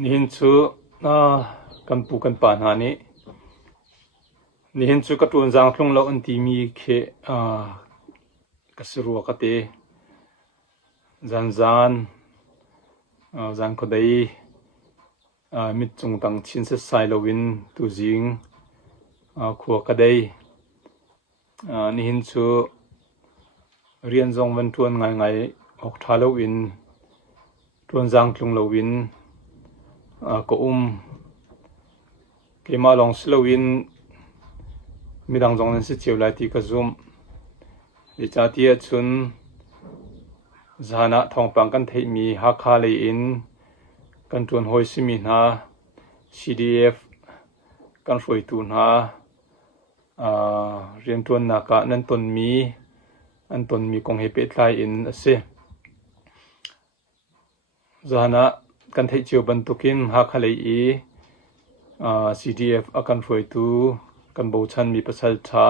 nihinchu kan pu kan pan ha ni nihinchu ka tun jang thlung lo an ti mi khe kasru ka te zan ko dai mit chung tang chin se sai lo win tu jing khuwa ka dai nihinchu rian jong wan tuan ngai ok thalo win tuan jang thlung lo win ko ke ma long slowin midang jong nan se cheu lai ti ka zoom li cha ti chun zana thong pang kan thei mi ha kha le in kan tuan hoi simi na CDF kan foi tu na rian tuan na ka nan ton mi an ton mi kong he pe thlai in ase zana kan thei cheu ban tukin ha khalei e CDF akan foi tu kan bo chan mi pasal tha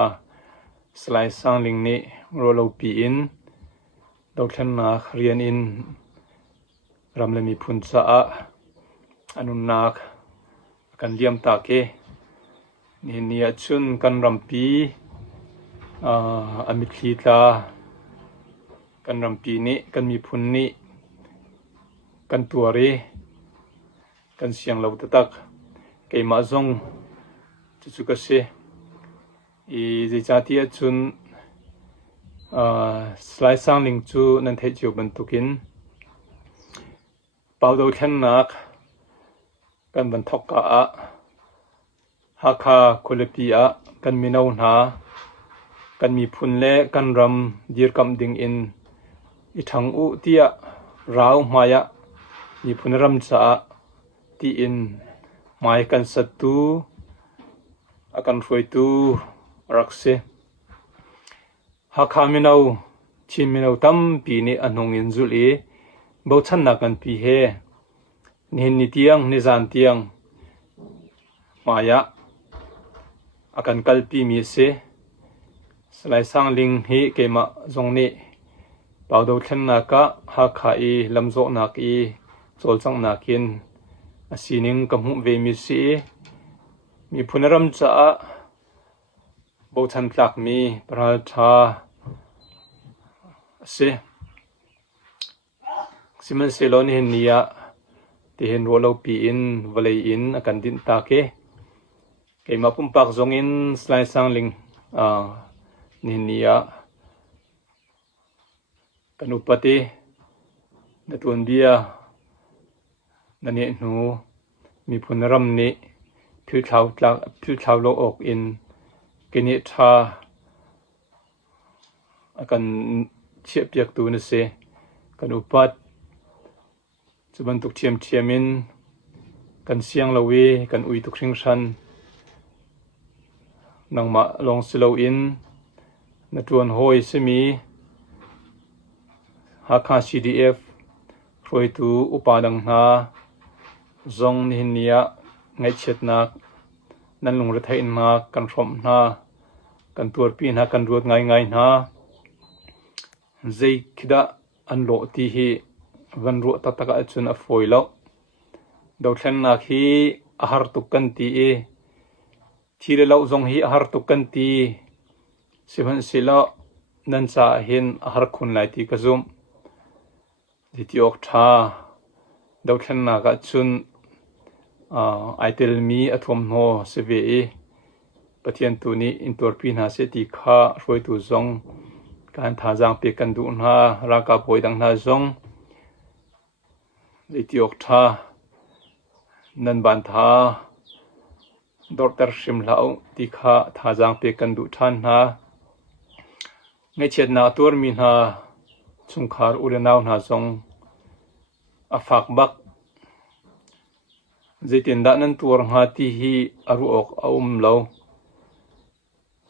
slai sang ling ni rolo pi in dokhan na rian in ramle mi phun cha a anun nak kan diam ta ke ni nia chun kan rampi amit thli tla kan rampi ni kan mi phun ni kan tuari kan siang lo tatak ke ma zong chu ka se I je chatia chun slai sang ling chu nan thei chiu ban tukin pau do khan nak kan ban thok ka a ha kha kholepi a kan mi no na kan mi phun le kan ram dir kam ding in I thang u tia rau maya mi phun ram cha ti in mai kan satu akan foi tu rakse ha kha minau chin minau tam pi ni anong in zuli bo chan na kan pi he ni tiang ni zan tiang maya akan kalpi mi se slai sang ling hi kema zong ni pawdo thlen na ka ha kha I lamzo na ki chol chang na kin asining kamu ve mi si mi phunaram cha bo chan tlak mi pral tha se siman selon hin nia te hen rolo pi in valei in akan din ta ke keima pumpak zong in slai sang ling ni nia kan upati natun bia nani nu mi phunaram ni phil thau lo ok in kini tha akan chiap piak tu na se kan upat chuban tuk thiam in kan siang lowi kan ui tuk hring san nangma long silo in natuan hoi semi hakha CDF roi tu upadang na zong ni nia ngai chet na nan lung ra thai na kan from na kan tur pi na kan ruat ngai na zai khida an lo ti hi van ru ta taka chun a foilo do thlen na khi a har tu kan ti e thire lo zong hi a har tu kan ti siban sila nan cha hin a har khun lai ti ka zum ditiok tha do thlen na ka chun aitel mi athom no seve pathian tu ni intor pi na se ti kha roi tu zong kan tha jang pe kan du na ra ka poi dang na zong ditiok tha nan ban tha doctor shimlau ti kha tha jang pe kan du than na ngai chet na tur mi na chungkhar urenaw na zong afak bak zitin da nan tur nga ti hi aru ok lo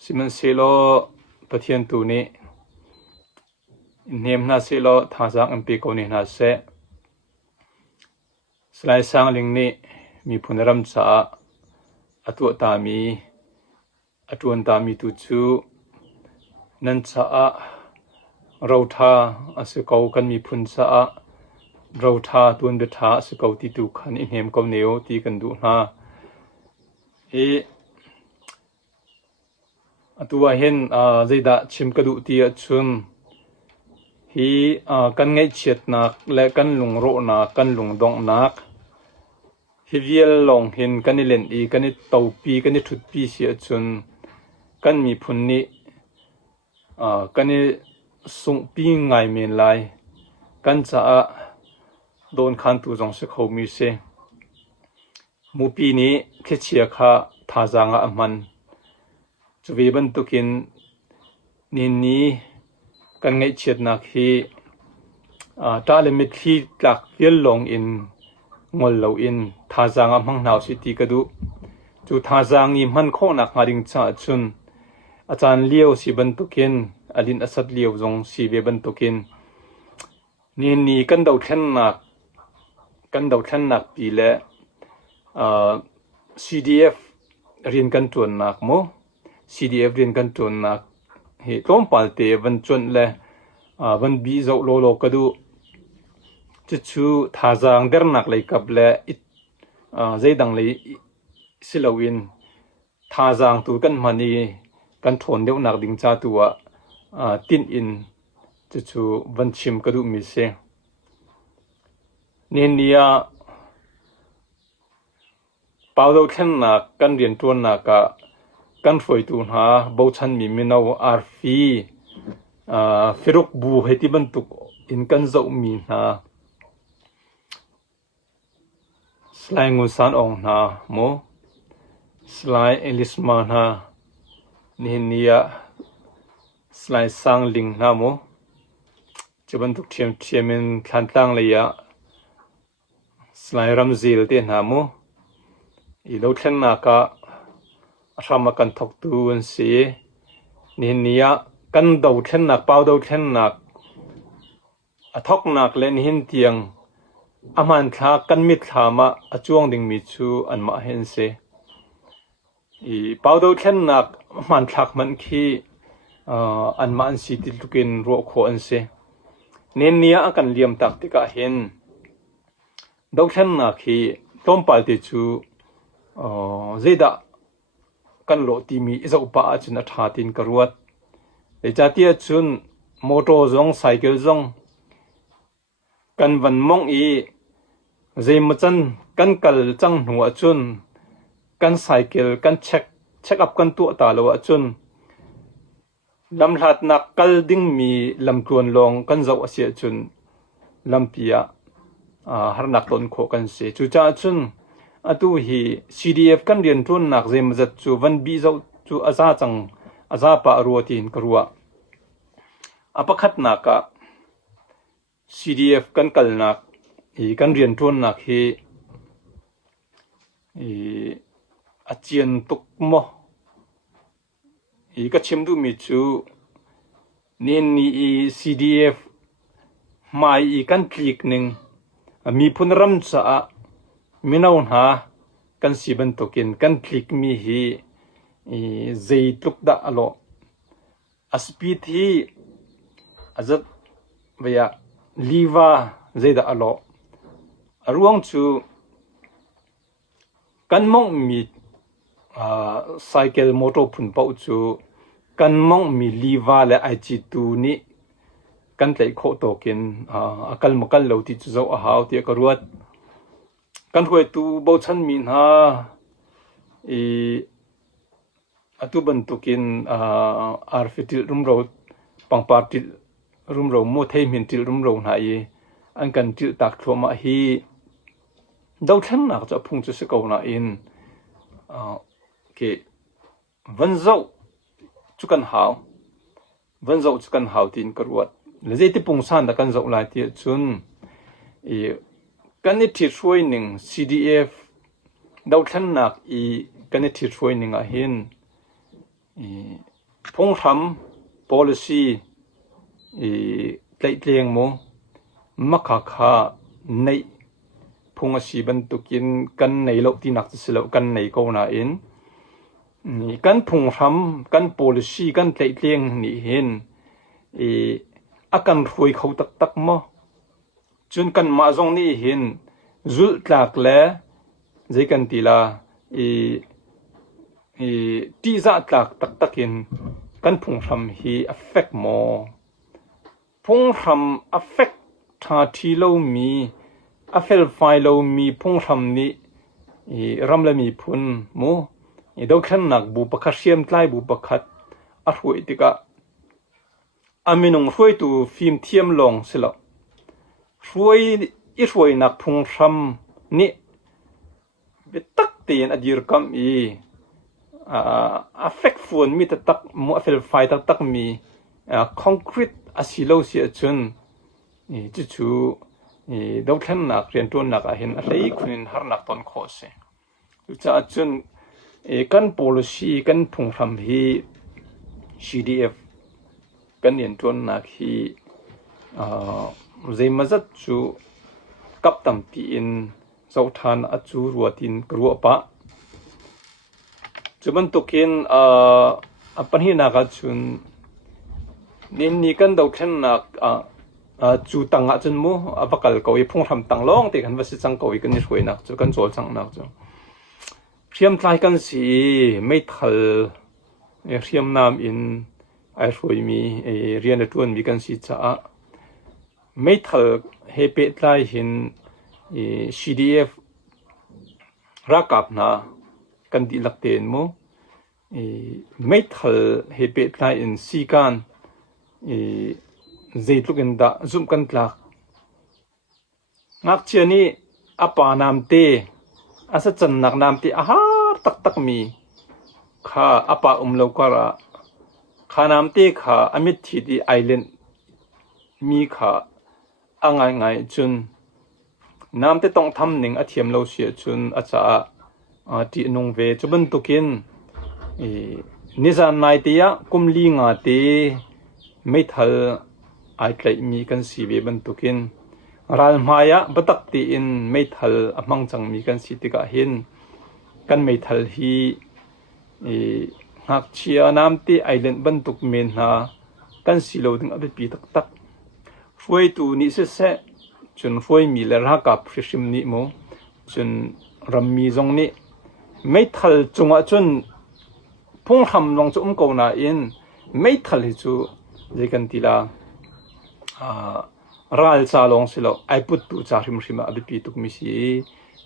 siman selo pathian tu ni nem na selo tha jang mp ko ni na se slai sang ling ni mi phunaram cha atu ta mi atuan ta mi tu chu nan cha a ro tha ase ko kan mi phun cha เราทาตุนเบทาสกาวติตุคันอินเฮมกาวเนวตีกันดูนาตัวเห็นใจดาชิมกระดูตีชุนฮีกันไงเฉียดนักและกันลุงโรนักกันลุงดองนักฮิเวียลลงเห็นกันนิเลนอีกันนิเตาปีกันนิทุดปีเสียชุนกันมีพุนนี้กันนิส่งปีไงเมนไลกันจะโดนคันตูจงสเขามีเสมูปีนี้แค่เชียค่ะทาจางอามันจะวิบันตุกินนี้กันไงเฉียดนักฮีตาเลมิดฮีหลักเวียลลงอินงอลเหลาอินทาจางอามังนาวสิตีกระดูจูทาจางนี้มันโคนักมาริงจ้าชุนอาจารย์เลี้ยวสิบันตุกินอลินอสัดเลี้ยวจงสีเวบันตุกินนี้กันดาวเทนนักปีและCDF เรียนกันจวนนักโม CDF เรียนกันจวนนักเหตุล้มปัลเตวันจวนและวันบีเจ้าโลโลกระดูจะชูทาจางเดินนักเลยกับและใจดังเลยสิลวินทาจางตัวกันมันนี่กันทนเดียวนักดิ่งจ้าตัวตินอินจะชูวันชิมกระดูมิเซเนี่ยเป่าดูเช่นนักกันเรียนตัวนักกันฝอยตัวหาบ่ชันมีมินาวอาร์ฟีฟิรุกบูให้ที่บรรทุกอินกันเจ้ามีนาสไลงูสันองนาโมสไลเอลิสมานาเนี่ยสไลสังลิงนาโมจะบรรทุกเทียมขันตั้งเลยสไลรัมซิลเตนาโมอีโลเทนนักรามากันทกตูนสีเนี่ยกันดาวเทนนักเป่าดาวเทนนักทกนักเล่นหินเตียงอามันทากันมิดทามาจ้วงดิ่งมิชูอันมาเห็นเสอีเป่าดาวเทนนักมันทักมันขี้อันมาอันสิติลุกินรัวโคอันเสเนี่ยกันเลียมตักติกาเห็นดาวเทนนักขี้ต้มปาติชูเจดากันโลตีมีจะอุปอาจุนทาตินกรวดเอจาติอาจุนมอเตอร์จงไซเคิลจงกันวันมองอีเจมจันกันกัลจังหัวจุนกันไซเคิลกันเช็คอัพกันตัวตาลวจุนลำหัดนักกัลดิ้งมีลำกวนลงกันเจ้าเสียจุนลำปียหานักต้นโคกันเสียจูจ้าจุนอตุฮี CDF กันเรียนทุนนักเจมจัดจูวันบีเจ้าจูอาซาจังอาซาปะรัวตีนกรัวอปะขัดนักCDF กันกัลนักกันเรียนทุนนักฮีอาเจียนตุกโมก็ชิมดูมิจูนี่CDF มากันคลิกหนึ่งมีพุนรำจ้ามินาวหากันสิบันตุกินกันคลิกมีฮีใจตุกดะอโลอสปีที่อาจจะเวียลีวาใจดะอโลร่วงจูกันมองมีไซเคิลมอเตอร์พุ่นเป้าจูกันมองมีลีวาและไอจีตูนี่กันเลยโคตกินกัลมกัลเหลาที่จะเอาหาวที่กรวดกันหวยตูบ่ชันมีนาตุบันตุกินอาร์ฟิติรุมเราปังปาร์ติรุมเราโมเทมินติรุมเราหายอันกันติตักทัวมาฮีดาวเทนนักจะพุ่งจะสกาวนาอินque วันเจ้าจุกันหาววันเจ้าจุกันหาวตินกรวดและเจติปุ่งสันตะกันเจ้าลายที่จุนกันนี่ที่ช่วยหนึ่ง CDF ดาวเทนนักกันนี่ที่ช่วยหนึ่งเห็นพงทำ policy ไล่เลี้ยงโมมักขาในพงสีบรรทุกินกันในโลกที่นักสิลกันในกาวนาอินกันพงทำกัน policy กันไล่เลี้ยงนี่เห็นอาการรวยเขาตักโม จุนกันมาจงนี่เห็นจุลตากแลเจกันติลาตีจะตากตักเห็นกันพุงทำฮีเอฟเฟกโมพุงทำเอฟเฟกทาทีโลมีเอฟเฟลไฟโลมีพุงทำนี้รำละมีพุนโมดอกขันนักบุปผาเชียมไล่บุปผาอรวยติกะอามินงรวยตูฟิล์มเทียมลงสิละรวยนักพุงทำนี้เบตักตีนอดีรกัมaffect ฝนมีตักมัวเฟลไฟตักมีconcrete อาศิโลเสียจนจู่ดอกขันนักเรียนตัวนักเห็นอะไรคุณหานักตอนโคเสจะจนกัน policy กันพุงทำฮี CDF กันเรียนตัวนักฮีใจมาจัดจูกับตั้มตีนเจ้าทานอาจูรัวตินกรัวปะจุบันตุกินปัญหานักจุนนี่กันดาวขันนักจูตังอาจุนมูวักลกวีพุ่งทำตังลองแต่กันว่าสิจังกวีกันนี่ช่วยนักจุกันโจลจังนักจุเพียมทายกันสิไม่ทัลเพียมน้ำอินไอช่วยมีเรียนตัวมีกันสิจ้าไม่ทัลเฮเปตไลเห็นCDF รักกับนะกันดีลักเตนมูไม่ทัลเฮเปตไลอินซีกันเจตุกันดาซุ่มกันลักนักเชียนี่อปานามเตอาศัยจันนักนามเตอาหารตักมีข้าอปาเลวกระข้านามเตข้าอมิตรที่ไอแลนด์มีข้าง่ายจุนน้ำที่ต้องทำหนึ่งอาเทียมเราเสียจุนอาจจะที่นงเวจุบันตุกินนิสานนายเตียกุมลีงาเตไม่ทัลไอใครมีกันสีเวบันตุกินรัลมายะบัตักตีอินไม่ทัลมังจังมีกันสีติกาหินกันไม่ทัลฮีหากเชียน้ำที่ไอเลนบันตุกเมนหากันสีเราถึงอภิปีตักช่วยตูนิเสะจนช่วยมีเลรากับฟิชิมนิโมจนรำมีจงนี้ไม่ทัลจงจนพุ่งทำลงจุ่มกูนาอินไม่ทัลจูเจกันติลารัลซาลงสิโลไอพุตตูจาริมริมาอภิปีตุกมิสี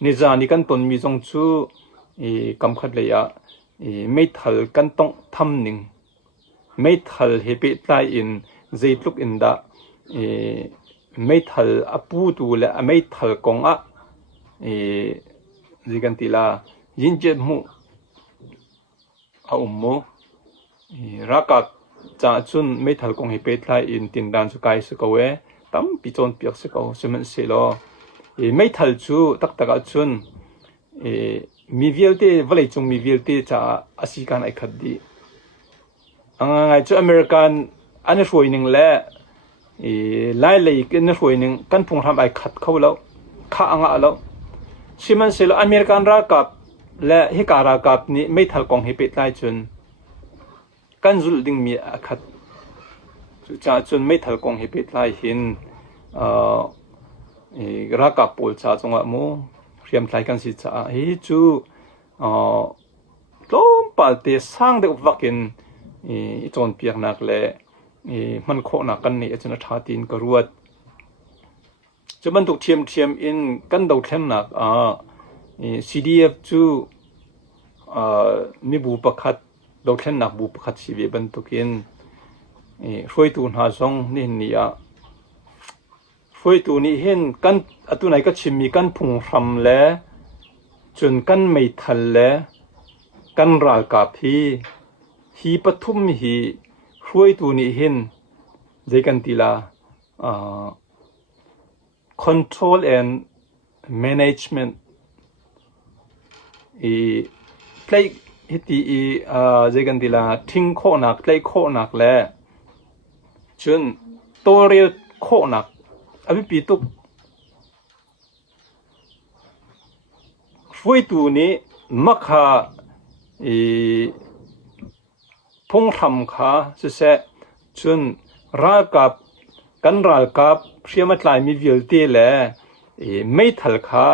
นิจานิกันตนมีจงจูกำขัดเลยะไม่ทัลกันต้องทำหนึ่งไม่ทัลเฮปิตไลอินเจตุกอินดาไม่ทัลอปูตูและไม่ทัลกงอะดิกันติลายินเจ็ดมูอาอุมโมรักกับจ่าจุนไม่ทัลกงให้เป็ดไลอินตินดานสุกายสุกเวตั้มปิจอนเปียกสุกเอาสมันเสลอไม่ทัลจูตักจุนมีวิลเตวลัยจงมีวิลเตจ่าอาศิกันไอคัดดีไงจูอเมริกันอันนี้ช่วยหนึ่งแหละไล่เลยกันช่วยหนึ่งกันพุ่งทำไอขัดเขาแล้วข้าอ่างแล้วชิมันเสลอเมริกันรักกับและเฮการากับนี่ไม่ทัลกองเฮเป็ดไล่จนกันจุดดิ่งมีขัดจ่าจนไม่ทัลกองเฮเป็ดไล่เห็นรักกับปูจ่าจงว่าโมเรียมไล่กันสิจ่าเฮจูล้มปัลเตสร้างเด็กวักกินจนเปียกนักเลยมันโคนักกันนี่จนท้าตีนกรวดจะบรรทุกเทียมอินกันดาวแค่นักCDF จูมีบุปผาดาวแค่นักบุปผาชีวิตบรรทุกอินช่วยตูนหาซองนี่นี่ช่วยตูนี่เห็นกันตัวไหนก็ชิมีกันพุงรำแล้วจนกันไม่ทันแล้วกันรักกับฮีปทุมฮีช่วยตัวนี้เห็นเจกันติลาcontrol and management ใกล้ฮิตเจกันติลาทิ้งโคนักใกล้โคนักแล้วจนตัวเรียโคนักอภิปิตุกช่วยตัวนี้มักหาพงทำขาเสจนรักกับ กันรัลกับเสียมาตลายมีวิลเตและไม่ทัลคา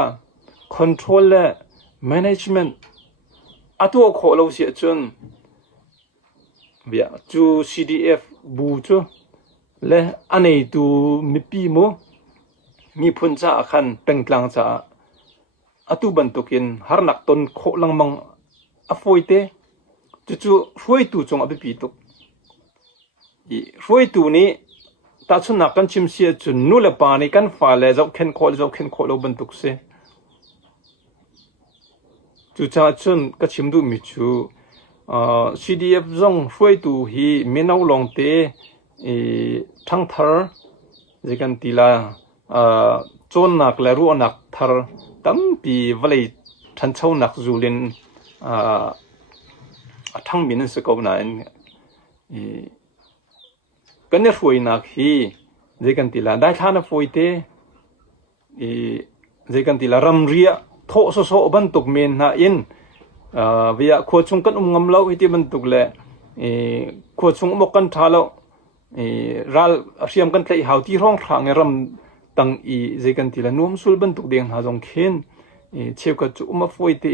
control และ management อตัวโคเราเสียจนเบียจู CDF บูจูและอันนี้ตูมีปีโมมีพุนจ่าคันเป็นกลางจ่าอตุบันตุกินหารนักตนโคลังมังอฟอยเตจู่ๆฟอยตูจงอภิปีตุกฟอยตูนี้ตาชุนนักกันชิมเสียจุนนูเลปานี่กันฟ้าเลจะเข็นโคลบันตุกเสจู่จ้าชุนก็ชิมดูมิจูCDF จงฟอยตูฮีมีนาวลงเตทั้งทาร์จะกันตีลาโจนนักและรู้นักทาร์ตั้มปีวลัยทันเช่านักจูลินทั้งมินสกอบนั้นกันเนี่ยฟอยนักฮีจะกันตีลาได้ท่านฟอยเตจะกันตีลารำเรียโทโซบันตุกเมนนาอินวิยาขวดชงกันงำเล่าที่บันตุกแหละขวดชงมกันท้าเล่ารัลเสียมกันเลยหาวที่ร้องทางรำตั้งเจกันทีละนุ่มสุลบันตุกเดียงหาจงเข็นเชื่อกับจุมาฟอยตี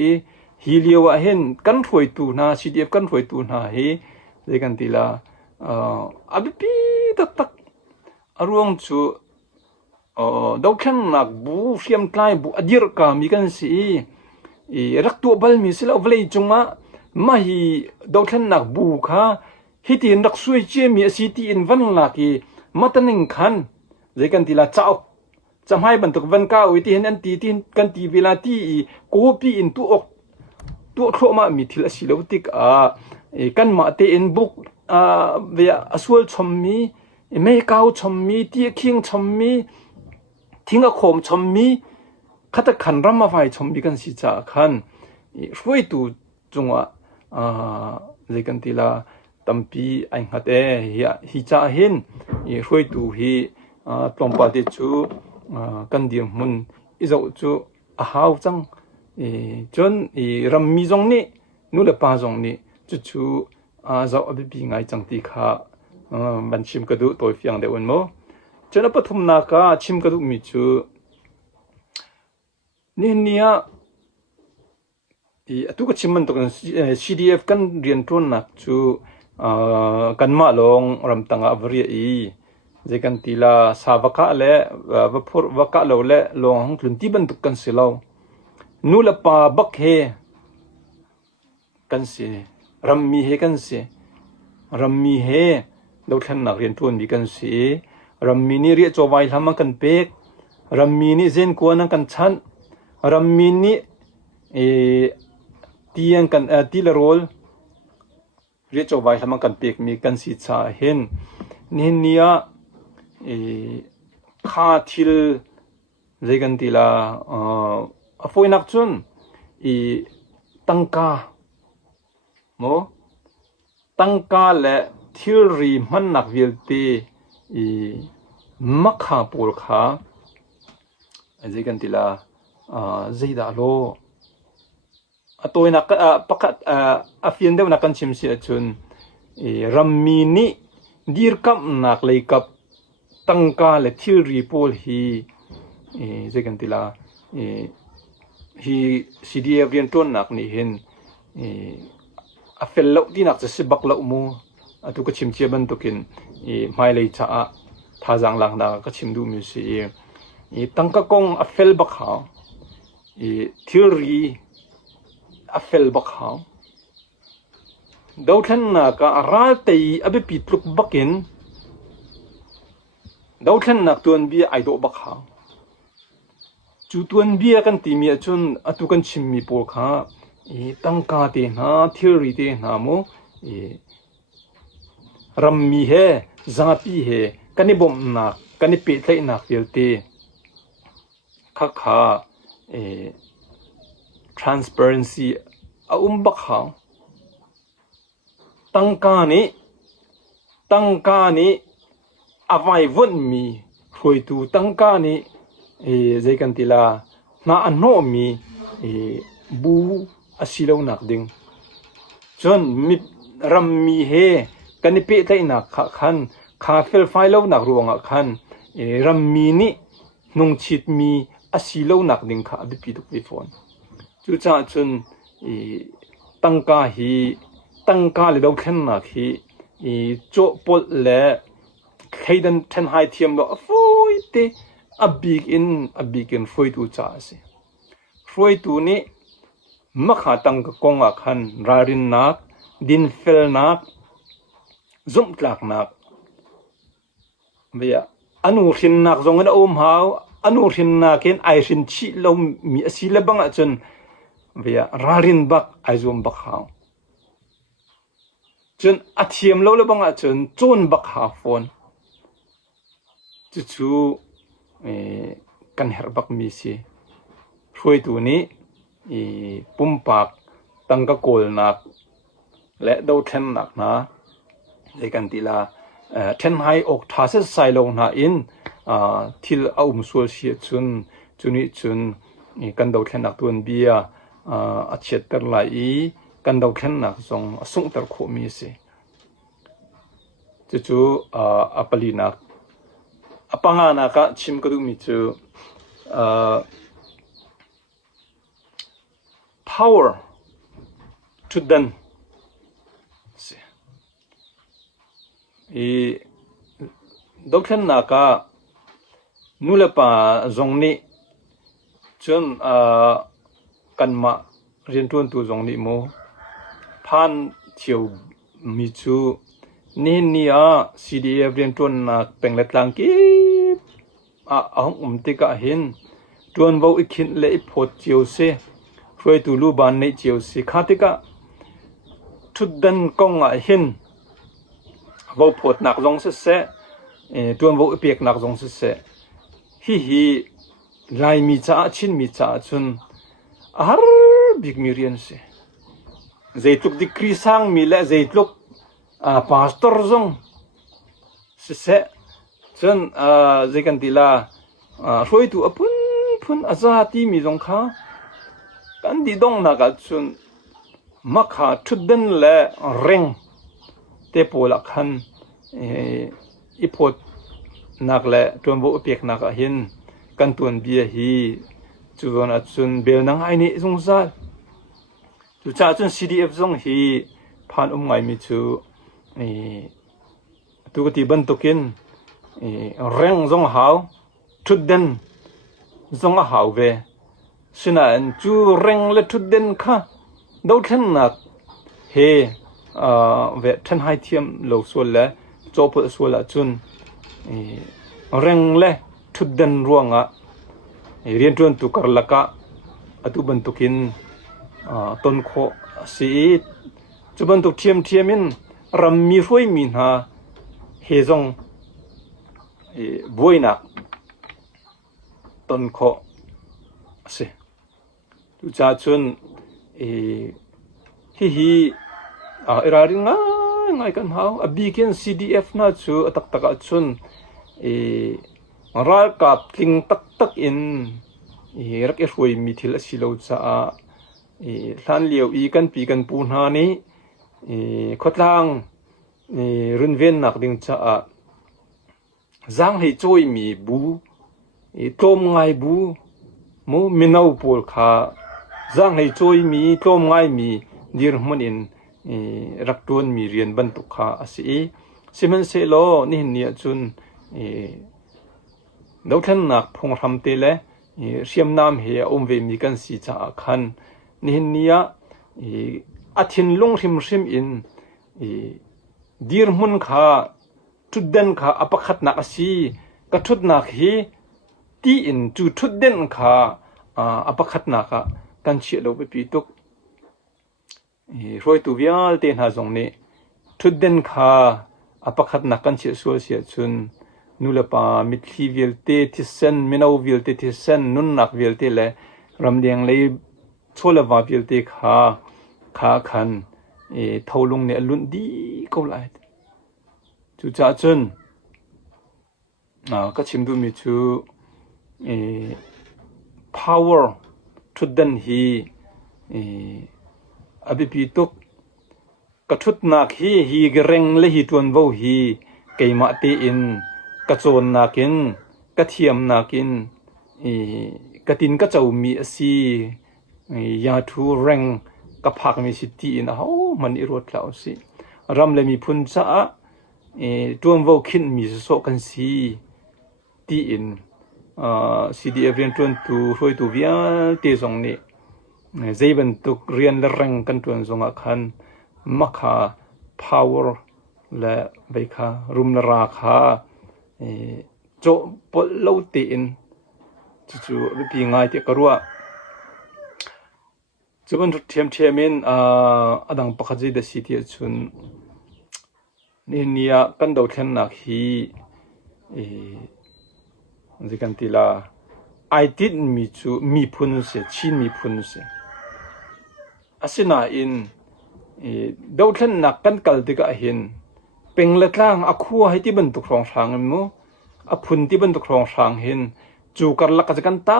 ฮิเลียวเห็นกันฟอยตูนาซีดีเอฟกันฟอยตูนาเฮเจกันทีละอภิปีตักอารมณ์จูดาวแข็งนักบูเสียมใกล้บูอดีรกามีกันสิรักตัวบัลมีสิแล้วเวลจงมาฮีดาวแข็งนักบูค่ะฮิตินรักสวยเจมีสิติอินวันลักมาตันนิงคันเจกันทีละเจ้าจำให้บรรทุกวันก้าววิธีเห็นอันตีที่กันตีเวลาที่โกปีอินตัวโคมามีทีละสิแล้วติกกันมาเตอินบุกเวียอสวลชมมีไม่ก้าวชมมีที่คิงชมมีทิ้งอโคมชมมีขัดขันรำมาไฟชมมีกันสิจ่าขันช่วยตูจงเจกันทีละตัมปีไอ้หัดฮิจ่าเห็นช่วยตูฮีตรงปฏิจูกันเดียมมุนอิจจูหาวจังจนรำมีจงนี้นู่นละป้าจงนี้จู่ๆจะอภิปีไงจังตีข้าบันชิมกระดูตัวเฟียงเดวันโมจนปฐมนาคาชิมกระดูมิจูเนี่ยตุกชิมมันตุกัน CDF กันเรียนต้นนักจูกันมาลงรำตังอวรีเจกันทีละสาวกะเล่วกะเลวเล่ลงห้องคลุนที่บรรทุกกันสิเรานูละปาบักเฮกันสิรำมีเฮกันสิรำมีเฮดาวแข็งนักเรียนทุนมีกันสิรำมีนี่เรียกจวายทำมากันเป็กรำมีนี่เจนกวนกันชันรำมีนี่เตียงกันตีละโรลเรียกจวายทำมากันเป็กมีกันสิชาเห็นเนี่ยข้าทิลเจกันทีละฟอยนักจุนตั้งกาโมตั้งกาและทิลรีมันนักวิลตีมักขาปูลขาเจกันทีละเจดาโลตัวนักปักอาฟินเดวนักกันชิมเสียจุนรัมมีนี่ดีร์กับนักเลยกับตั้งกาและทิลรีปูลฮีเจกันทีละฮีซีดีเอฟเรียนต้นนักนี่เห็นอาเฟลเลาที่นักจะสิบักเลามูตุกชิมเชียบันตุกินไม่เลยจ้าท่าจังหลังนักก็ชิมดูมิวสิตั้งกะกงอาเฟลบักเขาทิลรีอาเฟลบักเขาดาวทันนักราเตยอภิปิตลุกบักินดาวทันนักตัวนี้ไอโดบักเขาจุดวันเบียกันตีมีจนอตุกันชิมมีปวดขาตั้งกาเตนะทิริเตนะโมรำมีเฮซาปีเฮกันนี่บ่มนักกันนี่เปิดเลยนักเดียวเตข้าtransparency อาบักเขาตั้งกานี้อวัยวันมีหอยตูตั้งกานี้เจกันทีละน่าอันโนมีบูอาศิลาวนักดิ่งจนมีรำมีเฮกันนี่เปิดเลยนักขันคาเฟลไฟลาวนักรวงขัน ram mi ni nung chit mi asilo nak ding kha abipi tuk vi phone chu cha chun tangka le do khen na khi cho pol le khaidan then hai thiam lo foi te a big in foi tu cha se foi tu ni makha tang ka konga khan rarin nak din fel nak zum tlak nak bia anu rin nak zong na hau anu rin nak ken ai rin chi lo mi asila banga chun bia rarin bak ai zum bak hau chun athiam lo le banga chun chon bak ha phone chu kan her bak mi si foi tu ni pumpak tangka kol nak le do then nak na le kan tila then hai ok tha se sai lo na in thil aum sual sia chuni kan do then nak tun bia a chet ter lai kan do then nak zong asung ter kho mi se chu apali nak apanga na ka chim ka du mi chu power to then dokhen na ka nulapa zongni chun kanma rentun tu zongni mo phan chiu mi chu ni nia cdf rentun na pengletlang ki ahong umtika hin tuan vo ikhin le phot chiu se foi tu lu ban nei chiu si khatika thudan konga hin vo phot nak jong se tuan vo ipek nak jong se hi lai mi cha chin mi cha chun har big mirian se zeitluk dikri sang mi le zeitluk pastor jong se chun zekan tila foi tu apun azati mi jong kha kan di dong na ka chun makha thudan le reng te pola khan ipot nak le tuambo pek nak a hin kan tuan bia hi chuan a chun bel nang ai ni zung za chu cha chun cdf zong hi phan ngai mi chu tu ti ban tokin reng zong hau thudan zong a hau ve sina an chu reng le thudan kha do then nak he ve then hai thiam lo sual la chopo suala chun reng le thudan ruanga rian tuan tu karlaka atu bantukin ton kho si chuban tu thiamin ram mi foi min ha he jong boina ton kho se tu cha chun hi iraring ngai kan hau a beacon cdf na chu atak taka chun ral kap tling tak in rak e roi mi thil asilo cha hlan liu kan pi kan pu na ni khotlang run ven nak ding cha zang hei choi mi bu tom ngai bu mo minau pol kha zang hei choi mi tom ngai mi dir hmunin raktuan mi rian ban tu kha asi simen se lo ni nia chun do than nak phong ram te le siam nam he ve mi kan si cha khan ni nia athin lung rim in dir mun kha tudden kha apakhat nak asi ka thut nak hi ti in chu tudden kha apakhat nak kan chi lo be pi tuk roi tu vial te na zong ne tudden kha apakhat nak kan chi sual sia chun nulapa mitli vialte tisen minau vialte tisen nun nak vialte le ramdeng le chola wa vialte kha khan tholung ne alun di ko lai chu cha chun ka chimdu mi chu power tudden hi abipi tuk kathut nak hi gereng le hi tuan vo hi keima te in kachon nakin กระเทียมนากินกระตินก็จะมีสียาทูแรงกับผักมีสิตีนะโอ้มันอีรวดแล้วสิรำเลยมีพุนซะตัวมวคินมีโซกันสีตีอินCDF เรียนตวนตูรวยตูเวียเตซงนี่ใจบันตุกเรียนแรงกันตวนซงอาคันมักคา power และใบคารุมราคาโจปลเลวตีอินจู่ๆวิธีง่ายที่กระรัวจุบันเทียมมินอดังปะขจิดสิที่ชุนนี่เนี่ยกันดาวเทนนักฮีจิกันติลาไอติดมีพุนเสชินมีพุนเสอาศินาอินดาวเทนนักกันกัลติกะหินเป็นเล็กล่างอคัวให้ที่บรรทุกรองทางมั้งอพุนที่บรรทุกรองทางหินจูกันลักจะกันตั้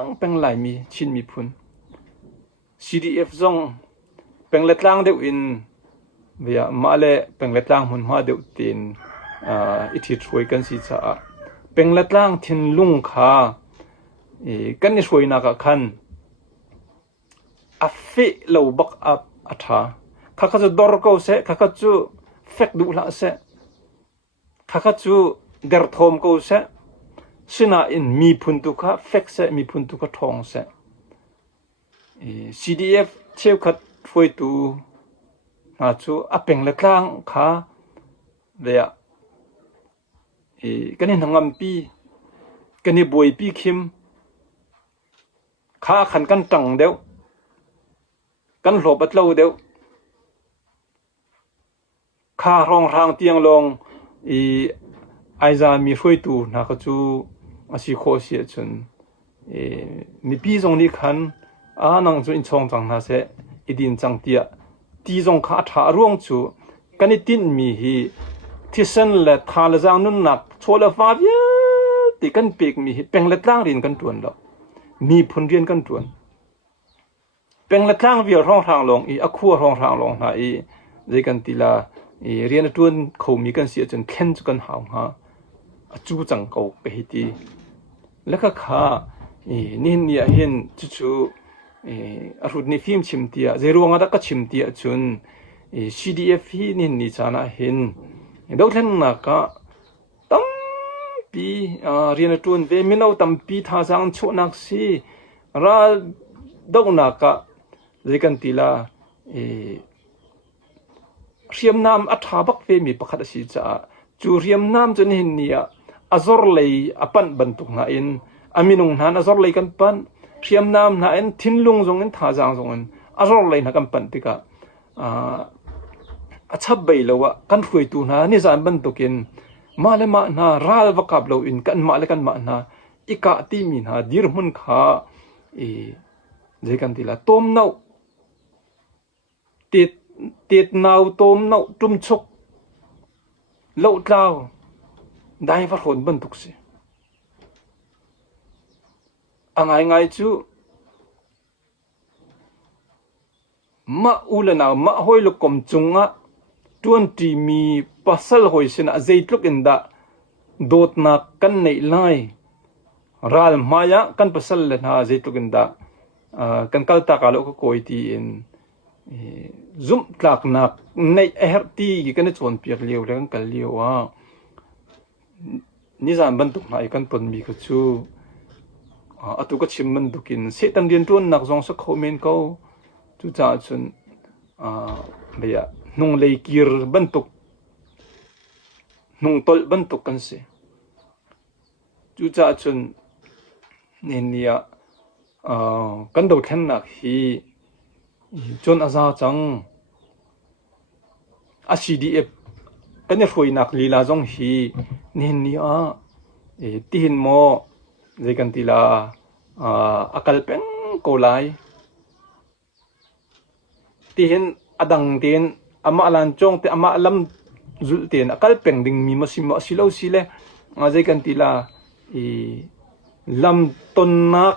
งเป็นหลายมีชินมีพุนCDF ซงเป็นเล็กล่างเดียวอินเวียมาเลเป็นเล็กล่างหุ่นหัวเดียวตีนอิทธิช่วยกันสิจ้าเป็นเล็กล่างทินลุงขากันนี่ช่วยนักขันอัฟฟิเราบักอัฐาข้าก็จะดอร์ก็เสข้าก็จะเฟกดูละเสข้าก็จะเกิดทอมก็เสสินะอินมีพุนตุกะเฟกเสมีพุนตุกะทองเสCDF เชี่ยวขัดช่วยตูน่าจูเป็นเล็กล่างขาเวียกันนี่ทำงานปีกันนี่บวยปีคิมขาขันกันจังเดียวกันหลบบัดเล่าเดียวขารองทางเตียงลงไอซามีช่วยตูน่าก็จูอาศัยโคเสียจนมีปีตรงนี้ขันนังจูอินชงจังน่าเสอีดินจังเตียตีจงขาถาร่วงจูกันนี่ตินมีฮีที่เส้นและทาละจางนุ่นหนักชัวละฟ้าเยอะติกันเปีกมีเป็นเล็ดล่างเรียนกันตวนแล้วมีผลเรียนกันตวนเป็นเล็ดล่างเวียร้องทางลงอคัวร้องทางลงหาใจกันตีลาเรียนตวนเขามีกันเสียจนเข็นจกันหาวหาจูจังเขาไปทีแล้วก็ขานี่เนี่ยเห็นจู่ๆรุ่นนี้ฟิล์มชิมเตียเจรวงอาดักก็ชิมเตียจนCDF นี่นี่จานะเห็นดาวเทนนักตั้มปีเรียนตวนเวมินเอาตั้มปีท่าจังชวนักสิราดาวนักเจกันตีลาเรียมน้ำอัฐาบักเวมีประคัดสิจ้าจูเรียมน้ำจนเห็นเนี่ยอัซอร์เลยอปันบรรทุกนาอินอามินุงนั้นอัซอร์เลยกันปันเรียมน้ำนาอินทิ้งลุงจงอินท่าจังจงอินอัซอร์เลยนักกันปันติกะชับใบเลวะกันคุยตูนะนี่จานบันตุกินมาเลมานาราลวกับเราอินกันมาเลกันมานาอีกาตีมีนาดีรมุนขาเจกันทีละต้มเนาติดนาวต้มเนาจุ่มชุกเล่าเล่าได้ฟัดคนบันตุกสิไงจูมาอุลนามาหอยลูกกลมจุงะตวนที่มีปัสสาวะหอยสินะใจลุกอินดาโดดนักกันในไลรัลมายะกันปัสสาวะนะใจลุกอินดากันกัลตากาลก็โกยตีอินซุ่มตากนักในเอร์ตีกันชวนเปียกเลี้ยวแล้วกันกัลเลี้ยวว่านี่จานบันทุกนายกันปนมีกจูตุก็ชิมบันทุกินเสตันเรียนตวนนักจงสักคอมเมนต์เขาจูจ่าจนเบียนุ่งเลยกีร์บันทุกนุ่งตอลบันทุกกันสิจูจ่าจนเนี่ยกันดูแค่นักฮีจนอาซาจังCDF กันเนี่ยรวยนักลีลาจงฮีเนี่ยที่เห็นโมใจกันทีละอักลเป็นโกไลที่เห็นอดังเตียนอามาลันจงแต่อามาลำจุดเตียนอักลเป็นดิ่งมีมาสิมาสิเลวสิเลใจกันทีละลำต้นนัก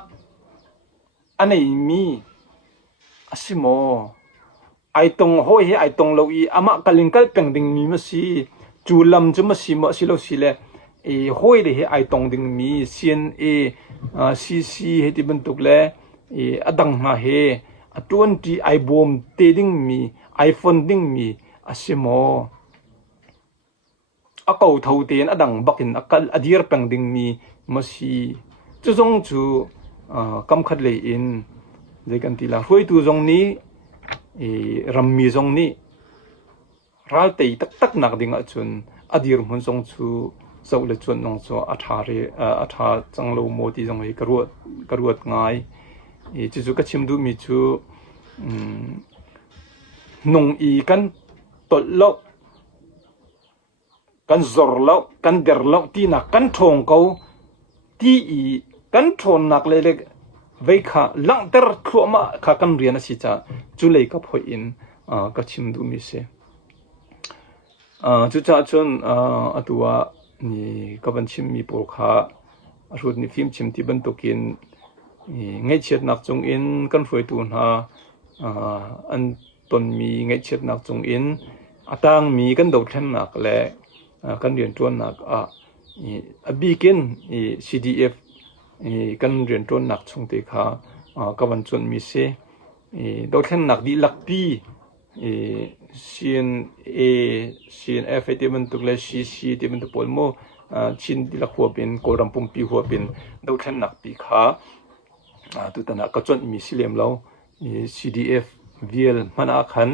อันไหนมีสิโมไอตรงห้อยไอตรงเราอามากัลิงกัลเป็นดิ่งมีมาสิจูลำจะมาสิมาสิเลวสิเล ห้อยเลยไอตองดิงมี CNA CC ให้ที่บรรทุกและอดังมาเฮ20ไอบอมเตดิงมี iPhone ดิงมีอาซิโมอากาเท่าเตียนอดังบักินอากาอดีรปังดิงมีมาซีจุจงจูกำคัดเลยอินเจกันทีละห้วยตูจงนี้รัมมีจงนี้รัลเตยตักนักดิงอจุนอดีรมันจงจูเจ้าเลจวนนงจูอาทาจังโลโมติจงให้กระรวดง่ายจุกชิมดูมีจูนงอีกันตดเล่ากันจอร์เล่ากันเดร์เล่าที่นักกันทงเขาที่กันทนนักเลยเวค่าหลังเดร์ขัวมาข้ากันเรียนสิจ้าจุเลยกับพออินก็ชิมดูมีเสจุจ้าจนตัวนี่ก็บันชิมมีปวดขารุ่นนี้ฟิล์มชิมที่บรรทุกินไงเช็ดนักจงอินกันฝอยตูนหาอันตนมีไงเช็ดนักจงอินต่างมีกันโดดแท่นนักและกันเรียนตัวนักบีกินCDF กันเรียนตัวนักชงเตขาก็บันจนมีเสโดดแท่นนักดีลักปีCNF ที่มันตุกและ CC ที่มันตุกปอลโมชินที่ละหัวเป็นโกรัมปุ่มปีหัวเป็นโดดแท่นนักปีขาตุตนะก็จนมีสิเลมเราCDF VL มันอาคัน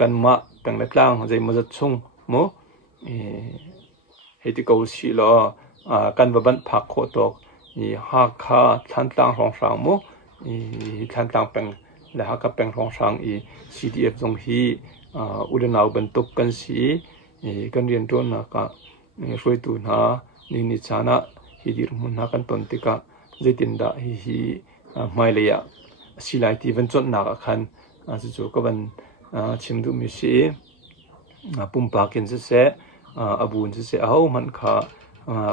กันมาตั้งแต่กลางใจมันจะชงโมเหตุการณ์สิลอกันบันพักโคตกหากขาทันต่างรองสังโมทันต่างเป็นและหากเป็นรองสังCDF จงฮีอุดนาวบรรทุกกันสีกันเรียนตัวนักช่วยตูน่านิจานะฮิดิรมุนนักกันตนติกะเจตินดาฮีไม่เลยสิไลที่วันจดนักขันจู่ก็บันชิมดูมิสีปุ่มปากินเสะอบูนเสะเอามันขา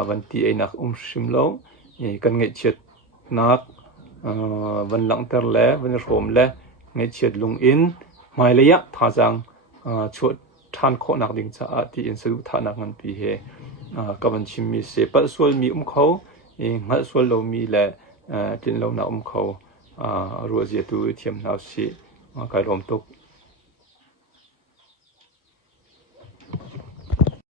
วันที่ไอ้นักชิมแล้วกันเงยเฉียดนักวันหลังเตอร์เล่วันโรมเล่เงยเฉียดลุงอินไม่เลยท่าจังชดทานโคนักดิ่งจะที่อินสรุทานักมันปีเหก็บันชิมมีเสปัสส่วนมีเขางัดส่วนเรามีแหละจินเราหน้าเขารัวเจียตัวเทียมนาสิกายลมตก